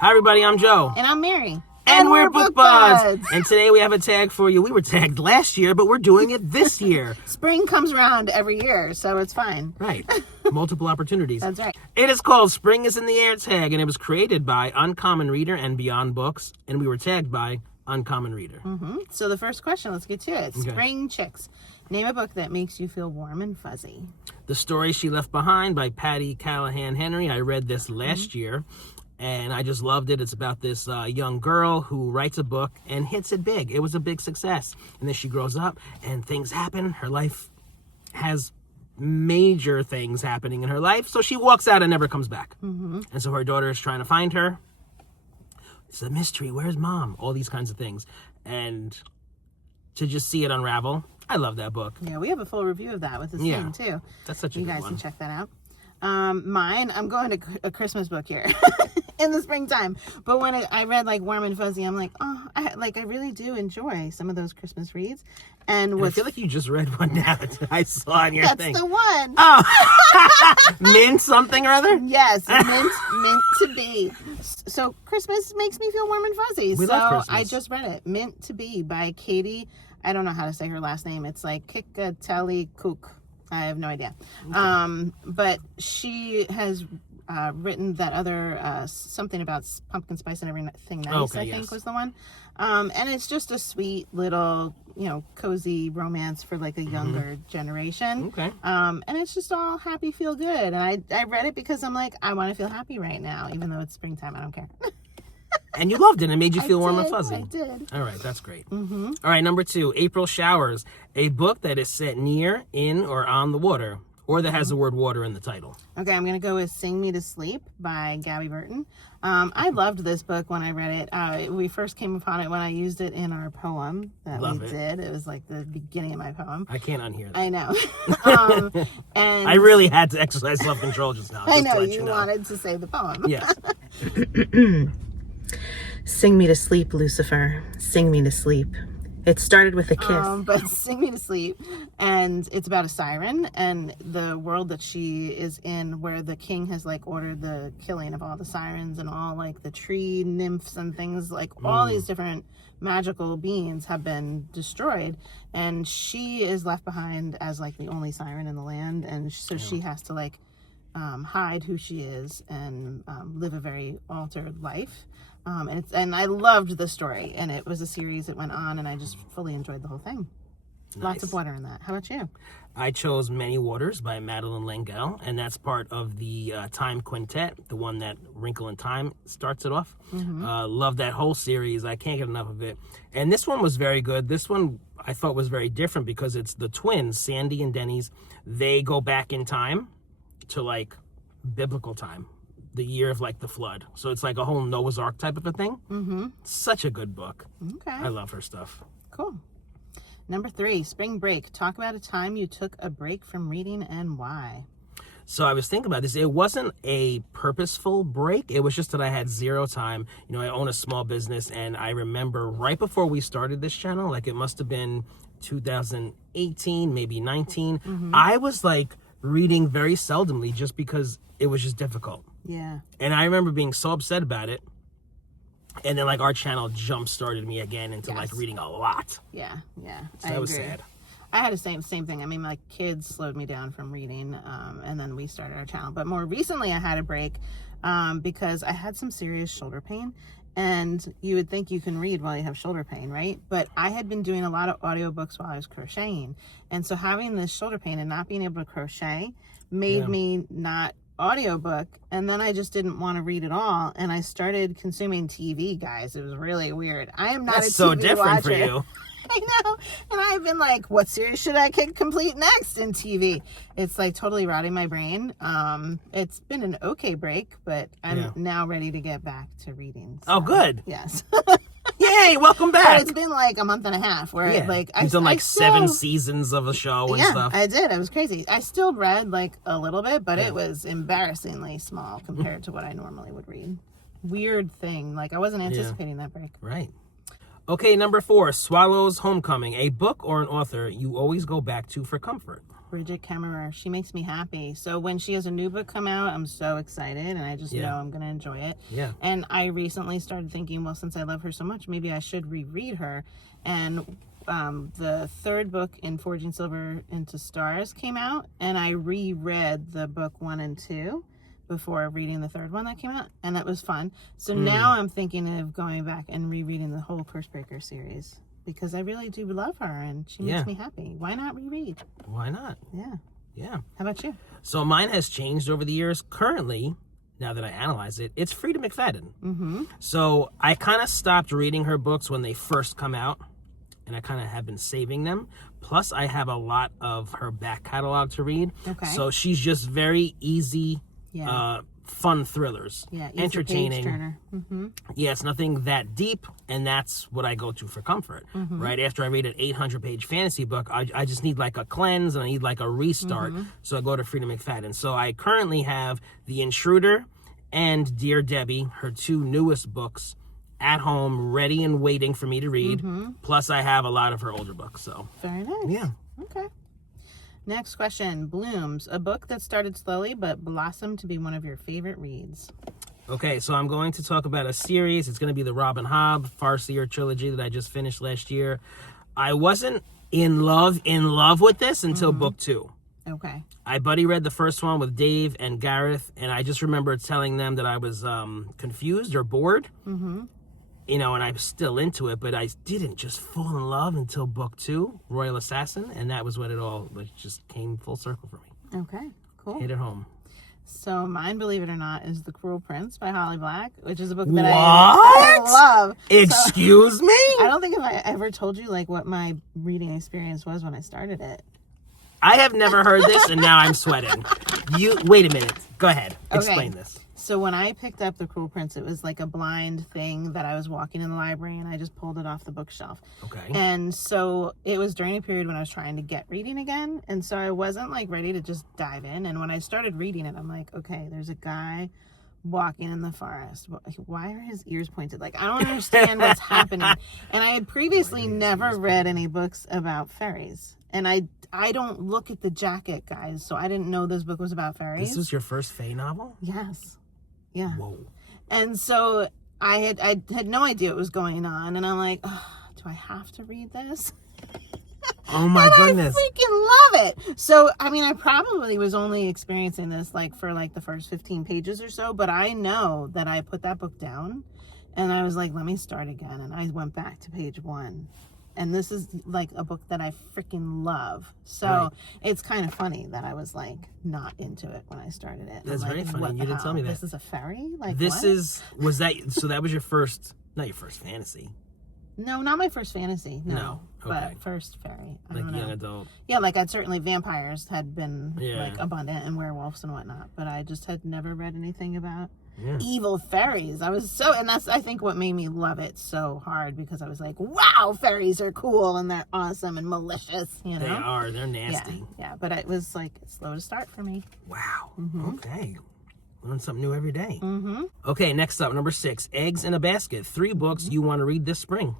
Hi everybody, I'm Joe. And I'm Mary. And we're Book Buds. And today we have a tag for you. We were tagged last year, but we're doing it this year. Spring comes around every year, so it's fine. Right. Multiple opportunities. That's right. It is called Spring is in the Air tag, and it was created by Uncommon Reader and Beyond Books, and we were tagged by Uncommon Reader. So the first question, let's get to it. Okay. Spring Chicks. Name a book that makes you feel warm and fuzzy. The Story She Left Behind by Patty Callahan Henry. I read this last year, and I just loved it. It's about this young girl who writes a book and hits it big. It was a big success. And then she grows up, and things happen. Her life has major things happening in her life, so she walks out and never comes back. And so her daughter is trying to find her. It's a mystery. Where's mom? All these kinds of things. And to just see it unravel, I love that book. Yeah, we have a full review of that with the scene, too. That's such a good one. You guys can check that out. Mine, I'm going to a Christmas book here in the springtime. But when I read like Warm and Fuzzy, I'm like, oh, I really do enjoy some of those Christmas reads. And I feel like you just read one now that I saw on your thing. That's the one. Oh, mint something or other? Yes, mint to be. So Christmas makes me feel warm and fuzzy. We love Christmas. I just read it. Mint to Be by Katie. I don't know how to say her last name. It's like Kikatelli Cook. I have no idea. Okay. But she has written that other something about pumpkin spice and everything nice, I think was the one. And it's just a sweet little, cozy romance for like a younger generation. Okay. And it's just all happy, feel good. And I read it because I'm like, I want to feel happy right now, even though it's springtime. I don't care. And you loved it. And it made you feel warm and fuzzy. I did. All right, that's great. All right, number 2, April Showers, a book that is set near, in, or on the water, or that has the word water in the title. Okay, I'm going to go with Sing Me to Sleep by Gabby Burton. I loved this book when I read it. We first came upon it when I used it in our poem that we did. It was like the beginning of my poem. I can't unhear that. I know. And I really had to exercise self-control just now. I know, you wanted to say the poem. Yes. Sing me to sleep, Lucifer. Sing me to sleep. It started with a kiss. But Sing Me to Sleep, and it's about a siren and the world that she is in, where the king has like ordered the killing of all the sirens and all like the tree nymphs and things, like all these different magical beings have been destroyed, and she is left behind as like the only siren in the land, and so she has to like hide who she is and live a very altered life. And I loved the story, and it was a series that went on, and I just fully enjoyed the whole thing. Nice. Lots of water in that. How about you? I chose Many Waters by Madeline L'Engle, and that's part of the Time Quintet, the one that Wrinkle in Time starts it off. Love that whole series. I can't get enough of it. And this one was very good. This one I thought was very different because it's the twins, Sandy and Denny's. They go back in time to like biblical time, the year of like the flood. So it's like a whole Noah's Ark type of a thing. Such a good book. Okay. I love her stuff. Cool. Number 3, Spring Break. Talk about a time you took a break from reading and why. So I was thinking about this. It wasn't a purposeful break. It was just that I had zero time. I own a small business, and I remember right before we started this channel, like it must have been 2018, maybe 19. I was like reading very seldomly just because it was just difficult. Yeah. And I remember being so upset about it. And then like our channel jump-started me again into like reading a lot. Yeah. So that was sad. I had the same thing. I mean, my kids slowed me down from reading, and then we started our channel. But more recently, I had a break because I had some serious shoulder pain. And you would think you can read while you have shoulder pain, right? But I had been doing a lot of audiobooks while I was crocheting. And so having this shoulder pain and not being able to crochet made me not audiobook, and then I just didn't want to read at all, and I started consuming TV, guys. It was really weird. I am not a TV so different watcher. for you. I know. And I've been like, what series should I complete next in TV? It's like totally rotting my brain. It's been an okay break, but I'm now ready to get back to reading. So, oh, good. Yes. Yay, welcome back. But it's been like a month and a half where You've done like 7 seasons of a show and stuff. I did. It was crazy. I still read like a little bit, but it was embarrassingly small compared to what I normally would read. Weird thing. Like I wasn't anticipating that break. Right. Okay, number 4, Swallow's Homecoming, a book or an author you always go back to for comfort. Bridget Kemmerer. She makes me happy. So when she has a new book come out, I'm so excited, and I just know I'm going to enjoy it. Yeah. And I recently started thinking, well, since I love her so much, maybe I should reread her. And the third book in Forging Silver into Stars came out, and I reread the book 1 and 2 before reading the third one that came out, and that was fun. So now I'm thinking of going back and rereading the whole Cursebreaker series, because I really do love her, and she makes me happy. Why not reread? Why not? Yeah. Yeah. How about you? So mine has changed over the years. Currently, now that I analyze it, it's Frida McFadden. Mm-hmm. So I kind of stopped reading her books when they first come out, and I kind of have been saving them. Plus, I have a lot of her back catalog to read. Okay. So she's just very easy, fun thrillers. Yeah, easy entertaining. page turner. Mm-hmm. Yeah, it's nothing that deep, and that's what I go to for comfort. Right after I read an 800-page fantasy book, I just need like a cleanse, and I need like a restart. So I go to Frida McFadden. So I currently have The Intruder and Dear Debbie, her 2 newest books, at home, ready and waiting for me to read. Plus, I have a lot of her older books. So Very nice. yeah. Okay. Next question. Blooms, a book that started slowly but blossomed to be one of your favorite reads. Okay, so I'm going to talk about a series. It's going to be the Robin Hobb Farseer trilogy that I just finished last year. I wasn't in love with this until book 2. Okay. I buddy read the first one with Dave and Gareth, and I just remember telling them that I was confused or bored. You know, and I'm still into it, but I didn't just fall in love until book 2, Royal Assassin, and that was when it all just came full circle for me. Okay, cool. Hit it home. So mine, believe it or not, is The Cruel Prince by Holly Black, which is a book that I love. Excuse me? I don't think if I ever told you like what my reading experience was when I started it. I have never heard this, and now I'm sweating. Wait a minute. Go ahead. Explain this. So when I picked up The Cruel Prince, it was like a blind thing that I was walking in the library, and I just pulled it off the bookshelf. Okay. And so it was during a period when I was trying to get reading again, and so I wasn't like ready to just dive in. And when I started reading it, I'm like, okay, there's a guy walking in the forest. Why are his ears pointed? Like, I don't understand what's happening. And I had previously never read any books about fairies. And I don't look at the jacket, guys, so I didn't know this book was about fairies. This was your first fae novel? Yes. Yeah. Whoa. And so I had no idea what was going on, and I'm like, oh, do I have to read this? Oh my goodness. I freaking love it. So, I mean, I probably was only experiencing this like for like the first 15 pages or so, but I know that I put that book down and I was like, let me start again. And I went back to page 1. And this is like a book that I freaking love. So It's kind of funny that I was like not into it when I started it. That's like, very funny. You didn't tell me that. This is a fairy? Like this what? So that was your first, not your first fantasy. No, not my first fantasy. No. Okay. But first fairy. I Like don't know. young adult. Yeah, like I'd certainly vampires had been Yeah. like abundant and werewolves and whatnot, but I just had never read anything about Yeah. evil fairies. And that's I think what made me love it so hard, because I was like, wow, fairies are cool and they're awesome and malicious, you know? They are. They're nasty. Yeah, but it was like slow to start for me. Wow. Okay. Learn something new every day. Okay, next up, number 6, Eggs in a Basket. 3 books you want to read this spring.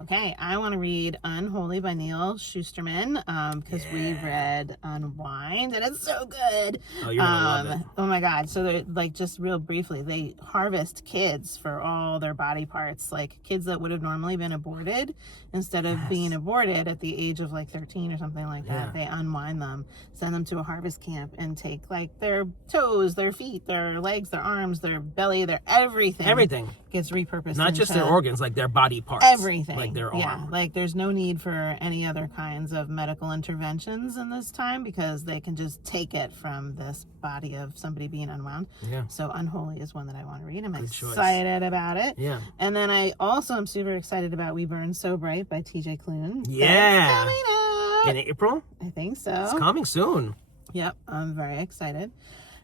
Okay, I want to read Unholy by Neil Shusterman, because we read Unwind, and it's so good. Oh, you're gonna love it. Oh my God. So they're like, just real briefly, they harvest kids for all their body parts, like kids that would have normally been aborted. Instead of being aborted at the age of like 13 or something like that, they unwind them, send them to a harvest camp, and take like their toes, their feet, their legs, their arms, their belly, their everything gets repurposed. Not just their organs, like their body parts. Everything. Like their arm. Yeah, like there's no need for any other kinds of medical interventions in this time, because they can just take it from this body of somebody being unwound. Yeah. So Unholy is one that I want to read. I'm choice. excited about it. Yeah. And then I also am super excited about We Burn So Bright by TJ Klune. Yeah. That's coming out. In April? I think so. It's coming soon. Yep, I'm very excited.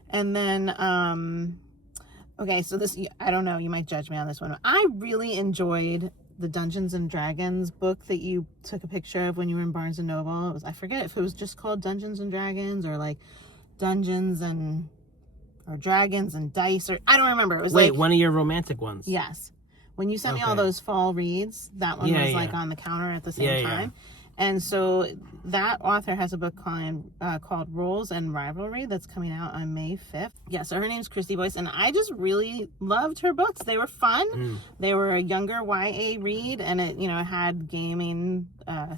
And then, okay, so this, I don't know, you might judge me on this one. I really enjoyed the Dungeons and Dragons book that you took a picture of when you were in Barnes and Noble. I forget if it was just called Dungeons and Dragons or like Dungeons and, or Dragons and Dice, or I don't remember. It was Wait, one of your romantic ones. Yes. When you sent me all those fall reads, that one was like on the counter at the same time. And so that author has a book called Roles and Rivalry that's coming out on May 5th. Yeah, so her name's Christy Boyce, and I just really loved her books. They were fun. They were a younger YA read, and it, you know, had gaming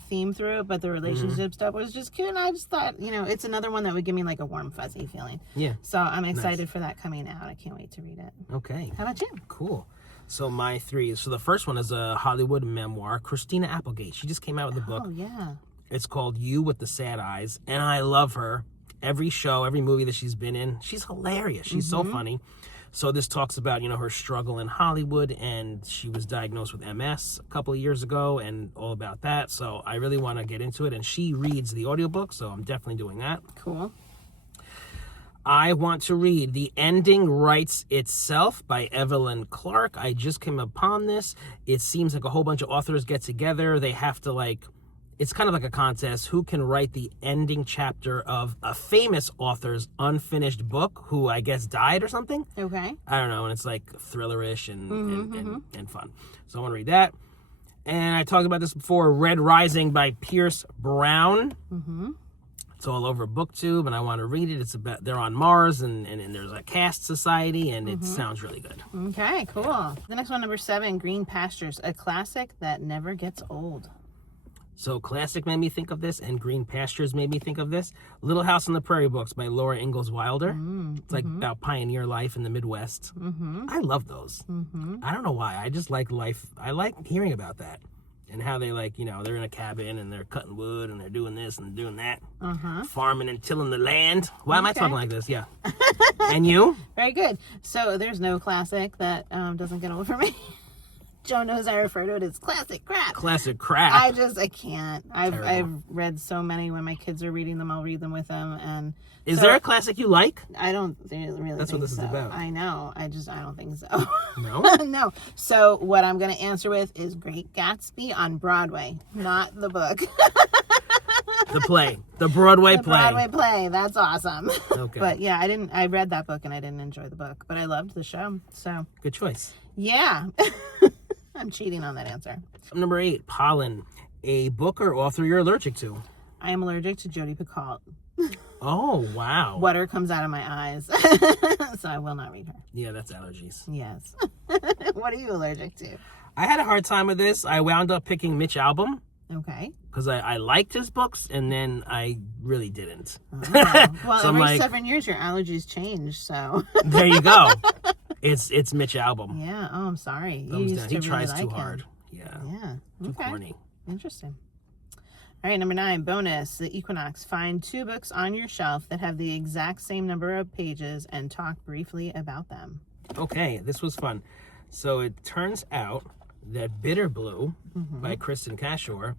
theme through it, but the relationship stuff was just cute, and I just thought, you know, it's another one that would give me like a warm, fuzzy feeling. Yeah. So I'm excited for that coming out. I can't wait to read it. Okay. How about you? Cool. So my 3. So the first one is a Hollywood memoir, Christina Applegate. She just came out with a book. Oh, yeah. It's called You with the Sad Eyes, and I love her. Every show, every movie that she's been in, she's hilarious. She's so funny. So this talks about, you know, her struggle in Hollywood, and she was diagnosed with MS a couple of years ago, and all about that. So I really want to get into it, and she reads the audiobook, so I'm definitely doing that. Cool. I want to read The Ending Writes Itself by Evelyn Clark. I just came upon this. It seems like a whole bunch of authors get together. They have to, like, it's kind of like a contest. Who can write the ending chapter of a famous author's unfinished book who I guess died or something? Okay. I don't know. And it's like thrillerish and fun. So I want to read that. And I talked about this before, Red Rising by Pierce Brown. It's all over BookTube, and I want to read it. It's about, they're on Mars, and there's a caste society, and it sounds really good. Okay, cool. The next one, number 7, Green Pastures, a classic that never gets old. So classic made me think of this, and Green Pastures made me think of this. Little House on the Prairie books by Laura Ingalls Wilder. It's like about pioneer life in the Midwest. I love those. I don't know why. I just like life. I like hearing about that. And how they, like, you know, they're in a cabin and they're cutting wood and they're doing this and doing that. Farming and tilling the land. Why am I talking like this? Yeah. And you? Very good. So there's no classic that doesn't get old for me. Joe knows I refer to it as classic crap. Classic crap. I can't. I've read so many. When my kids are reading them, I'll read them with them. And is there a classic you like? I don't really That's think what this so. is about. I know. I don't think so. No? No. So what I'm going to answer with is Great Gatsby on Broadway, not the book. The play. The Broadway play. Broadway play. That's awesome. Okay. But yeah, I read that book and I didn't enjoy the book, but I loved the show. So Good choice. yeah. I'm cheating on that answer. Number 8, Pollen. A book or author you're allergic to. I am allergic to Jodi Picoult. Oh, wow. Water comes out of my eyes. So I will not read her. Yeah, that's allergies. Yes. What are you allergic to? I had a hard time with this. I wound up picking Mitch Albom Okay. because I liked his books, and then I really didn't. Oh. Well, So I'm every like, 7 years your allergies change, so. there you go. It's Mitch Albom. Yeah. Oh, I'm sorry. You Thumbs used down. to He really tries like too him. hard. Yeah. Yeah. Too Okay. corny. Interesting. All right, number 9, bonus, the Equinox. Find 2 books on your shelf that have the exact same number of pages and talk briefly about them. Okay, this was fun. So it turns out that Bitter Blue by Kristen Cashore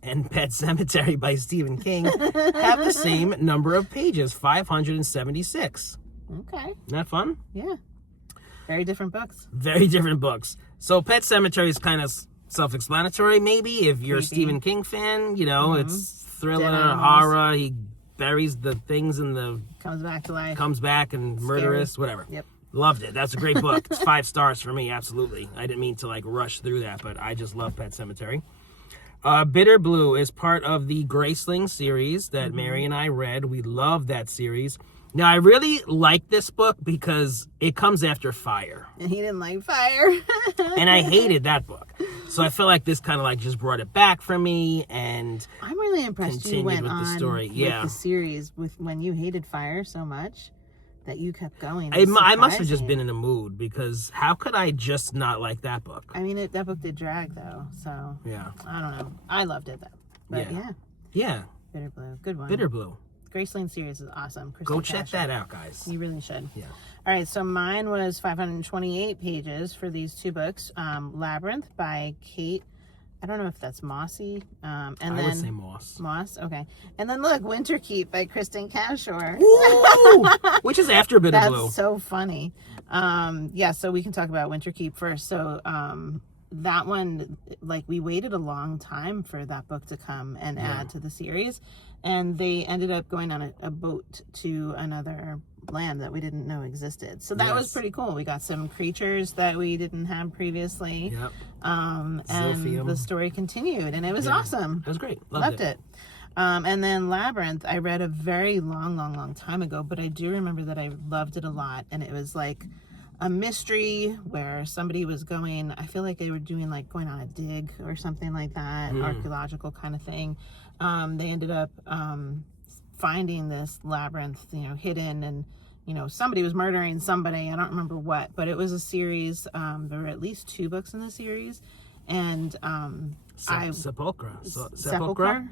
and Pet Sematary by Stephen King have the same number of pages, 576. Okay. Isn't that fun? Yeah. Very different books. Very different books. So Pet Sematary is kind of self-explanatory, maybe, if you're a Stephen King fan. You know, it's thriller, Dead animals. horror. He buries the things in the... Comes back to life. Comes back and murderous, whatever. Yep. Loved it. That's a great book. It's 5 stars for me, absolutely. I didn't mean to, like, rush through that, but I just love Pet Sematary. Bitter Blue is part of the Graceling series that Mary and I read. We love that series. Now, I really like this book because it comes after Fire. And he didn't like Fire. And I hated that book. So I feel like this kind of like just brought it back for me, and I'm really impressed you continued went with the on story. with Yeah. the series with when you hated Fire so much that you kept going. I must have just been in a mood, because how could I just not like that book? I mean, that book did drag though, so Yeah. I don't know. I loved it though. But Yeah. yeah, Yeah. Bitter Blue, good one. Bitter Blue. Graceland series is awesome. Go Kristen check Cashore. that out, guys. You really should. Yeah. All right, so mine was 528 pages for these 2 books. Labyrinth by Kate. I don't know if that's Mossy. And I then would say Moss. Moss. Okay. And then look, Winterkeep by Kristen Cashore. Ooh! Which is after Bitter That's Blue. so funny. Yeah, so we can talk about Winterkeep first. So that one, like, we waited a long time for that book to come and add to the series. And they ended up going on a boat to another land that we didn't know existed. So that was Yes. pretty cool. We got some creatures that we didn't have previously. Yep. And Zilphium. the story continued, and it was awesome. It was great. Loved it. And then Labyrinth, I read a very long time ago, but I do remember that I loved it a lot. And it was like a mystery where somebody was going, I feel like they were doing like going on a dig or something like that, archaeological kind of thing. They ended up finding this labyrinth, hidden, and somebody was murdering somebody. I don't remember what, but it was a series. There were at least 2 books in the series, and Sepulchre. Sepulchre.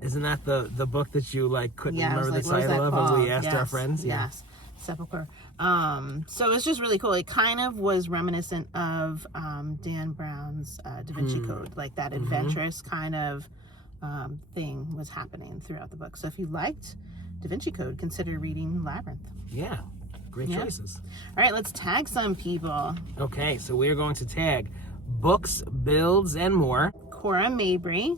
Isn't that the book that you like couldn't Yeah, I was remember the like, what is title that of? And we called? asked our friends. Yes, Sepulchre. So it's just really cool. It kind of was reminiscent of Dan Brown's Da Vinci Code, like that adventurous kind of thing was happening throughout the book. So if you liked Da Vinci Code, consider reading Labyrinth. Yeah. Great choices. All right, let's tag some people. Okay, so we are going to tag Books, Builds, and More, Cora Mabry,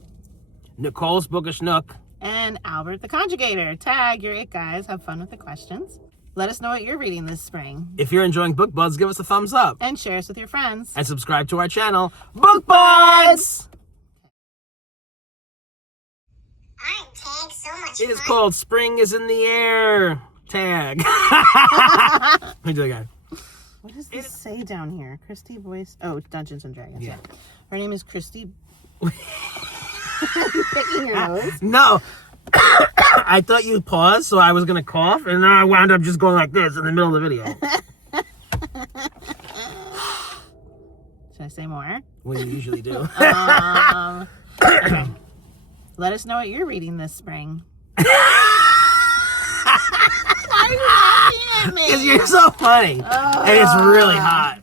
Nicole's Bookish Nook, and Albert the Conjugator. Tag, you're it, guys. Have fun with the questions. Let us know what you're reading this spring. If you're enjoying Book Buds, give us a thumbs up. And share us with your friends. And subscribe to our channel, Book Buds! I'm tagged so much It is fun. called Spring is in the Air. Tag. Let me do it again. What does this say down here? Christy Boyce. Oh, Dungeons and Dragons. Yeah. Her name is Christy. Are you picking your nose? No. I thought you'd pause, so I was going to cough, and then I wound up just going like this in the middle of the video. Should I say more? What do you usually do? Okay. Let us know what you're reading this spring. Why are you laughing at me? Because you're so funny. And it's really hot.